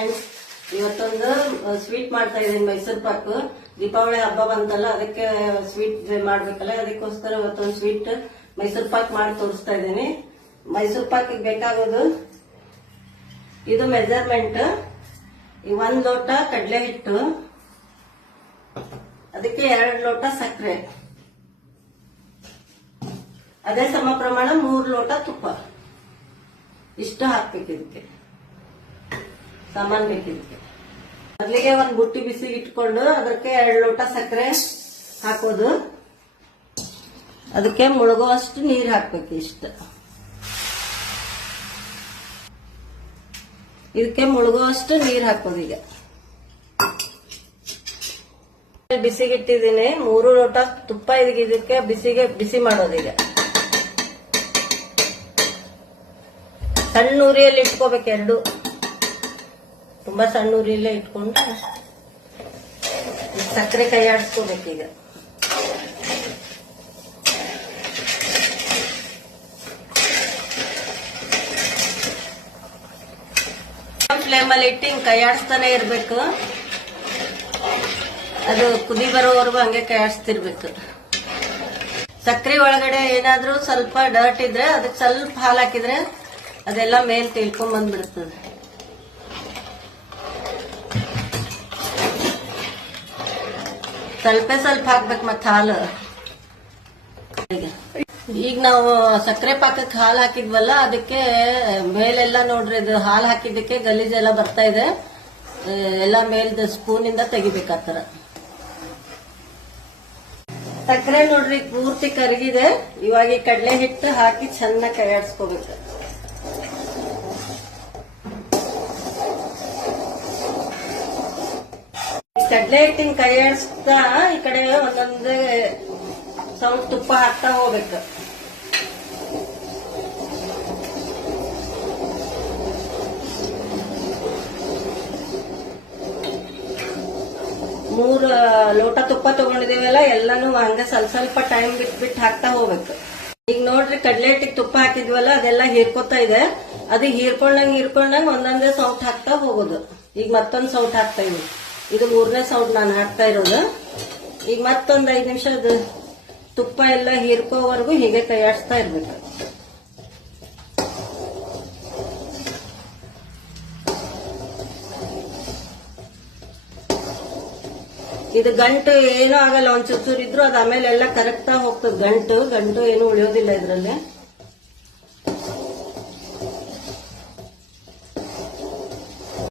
Friends, ಇವತ್ತೊಂದು sweet ಮಾಡ್ತಾ ಇದ್ದೀನಿ. ಮೈಸೂರು ಪಾಕ್. ದೀಪಾವಳಿ ಹಬ್ಬ ಬಂತಲ್ಲ, ಅದಕ್ಕೆ ಸ್ವೀಟ್ ಮಾಡ್ಬೇಕಲ್ಲ, ಅದಕ್ಕೋಸ್ಕರ ಇವತ್ತೊಂದು ಸ್ವೀಟ್ ಮೈಸೂರು ಪಾಕ್ ಮಾಡಿ ತೋರಿಸ್ತಾ ಇದ್ದೀನಿ. ಮೈಸೂರು ಪಾಕ್ ಬೇಕಾಗೋದು ಇದು ಮೆಜರ್ಮೆಂಟ್. 1 ಲೋಟ ಕಡಲೆ ಹಿಟ್ಟು, ಅದಕ್ಕೆ 2 ಲೋಟ ಸಕ್ಕರೆ, ಅದೇ ಸಮ ಪ್ರಮಾಣ 3 ಲೋಟ ತುಪ್ಪ. ಇಷ್ಟು ಹಾಕ್ಬೇಕು. ಇದಕ್ಕೆ ಸಾಮಾನ್ ಬೇಕಿದ್ದಕ್ಕೆ ಮೊದಲಿಗೆ ಒಂದು ಬುಟ್ಟಿ ಬಿಸಿ ಇಟ್ಕೊಂಡು ಅದಕ್ಕೆ 2 ಲೋಟ ಸಕ್ಕರೆ ಹಾಕೋದು. ಅದಕ್ಕೆ ಮುಳುಗುವಷ್ಟು ನೀರು ಹಾಕ್ಬೇಕು. ಇದಕ್ಕೆ ಮುಳುಗುವಷ್ಟು ನೀರು ಹಾಕೋದು. ಈಗ ಬಿಸಿಗಿಟ್ಟಿದ್ದೀನಿ 3 ಲೋಟ ತುಪ್ಪ. ಇದಕ್ಕೆ ಬಿಸಿ ಮಾಡೋದು. ಈಗ ಸಣ್ಣ ಉರಿಯಲ್ಲಿ ಇಟ್ಕೋಬೇಕು. 2 ತುಂಬಾ ಸಣ್ಣ ಉರಿಯಲ್ಲೇ ಇಟ್ಕೊಂಡು ಸಕ್ಕರೆ ಕೈ ಆಡಿಸ್ಕೋಬೇಕು. ಈಗ ಫ್ಲೇಮ್ ಅಲ್ಲಿ ಇಟ್ಟು ಹಿಂಗ್ ಕೈ ಆಡಿಸ್ತಾನೆ ಇರ್ಬೇಕು. ಅದು ಕುದಿ ಬರೋವರೆಗೂ ಹಂಗೆ ಕೈ ಆಡಿಸ್ತಿರ್ಬೇಕು. ಸಕ್ಕರೆ ಒಳಗಡೆ ಏನಾದ್ರೂ ಸ್ವಲ್ಪ ಡರ್ಟ್ ಇದ್ರೆ ಅದಕ್ಕೆ ಸ್ವಲ್ಪ ಹಾಲು ಹಾಕಿದ್ರೆ ಅದೆಲ್ಲ ಮೇಲ್ ತಿಳ್ಕೊಂಡ್ ಬಂದ್ಬಿಡ್ತದೆ. ಸ್ವಲ್ಪ ಹಾಕ್ಬೇಕು ಮತ್ತ ಹಾಲು. ಈಗ ನಾವು ಸಕ್ಕರೆ ಪಾಕಕ್ಕೆ ಹಾಲು ಹಾಕಿದ್ವಲ್ಲ, ಅದಕ್ಕೆ ಮೇಲೆಲ್ಲ ನೋಡ್ರಿ, ಇದು ಹಾಲು ಹಾಕಿದ್ದಕ್ಕೆ ಗಲೀಜೆಲ್ಲ ಬರ್ತಾ ಇದೆ. ಎಲ್ಲ ಮೇಲ್ದ ಸ್ಪೂನ್ ಇಂದ ತೆಗಿಬೇಕಾತರ. ಸಕ್ಕರೆ ನೋಡ್ರಿ ಪೂರ್ತಿ ಕರಗಿದೆ. ಇವಾಗ ಈ ಕಡಲೆ ಹಿಟ್ಟು ಹಾಕಿ ಚೆನ್ನಾಗಿ ಕೈ ಆಡಿಸ್ಕೋಬೇಕು. ಕಡಲೆ ಹಿಟ್ಟಿನ ಕೈ ಆಡಿಸ್ತಾ ಈ ಕಡೆ ಒಂದೊಂದೇ ಸ್ವಲ್ಪ ತುಪ್ಪ ಹಾಕ್ತಾ ಹೋಗ್ಬೇಕು. ಮೂರು ಲೋಟ ತುಪ್ಪ ತಗೊಂಡಿದೇವಲ್ಲ, ಎಲ್ಲಾನು ಹಂಗ ಸ್ವಲ್ಪ ಟೈಮ್ ಬಿಟ್ಟು ಹಾಕ್ತಾ ಹೋಗ್ಬೇಕು. ಈಗ ನೋಡ್ರಿ, ಕಡಲೆ ಹಿಟ್ಟಿಗೆ ತುಪ್ಪ ಹಾಕಿದ್ವಲ್ಲ, ಅದೆಲ್ಲ ಹೀರ್ಕೋತಾ ಇದೆ. ಅದು ಹೀರ್ಕೊಂಡಂಗ್ ಒಂದೊಂದೇ ಸೌಟ್ ಹಾಕ್ತಾ ಹೋಗೋದು. ಈಗ ಮತ್ತೊಂದು ಸೌಟ್ ಹಾಕ್ತಾ ಇದ್ವಿ. ಇದು 3ನೇ ಸೌಟ್ ನಾನು ಹಾಕ್ತಾ ಇರೋದು. ಈಗ ಮತ್ತೊಂದು 5 ನಿಮಿಷ ಅದು ತುಪ್ಪ ಎಲ್ಲ ಹೀರ್ಕೋವರೆಗೂ ಹೀಗೆ ಕೈ ಆಡಿಸ್ತಾ ಇರ್ಬೇಕು. ಇದು ಗಂಟು ಏನೂ ಆಗಲ್ಲ. ಒಂದ್ ಚೂರು ಇದ್ರು ಅದು ಆಮೇಲೆ ಎಲ್ಲ ಕರಗ್ತಾ ಹೋಗ್ತದೆ. ಗಂಟು ಏನು ಉಳಿಯೋದಿಲ್ಲ ಇದ್ರಲ್ಲಿ.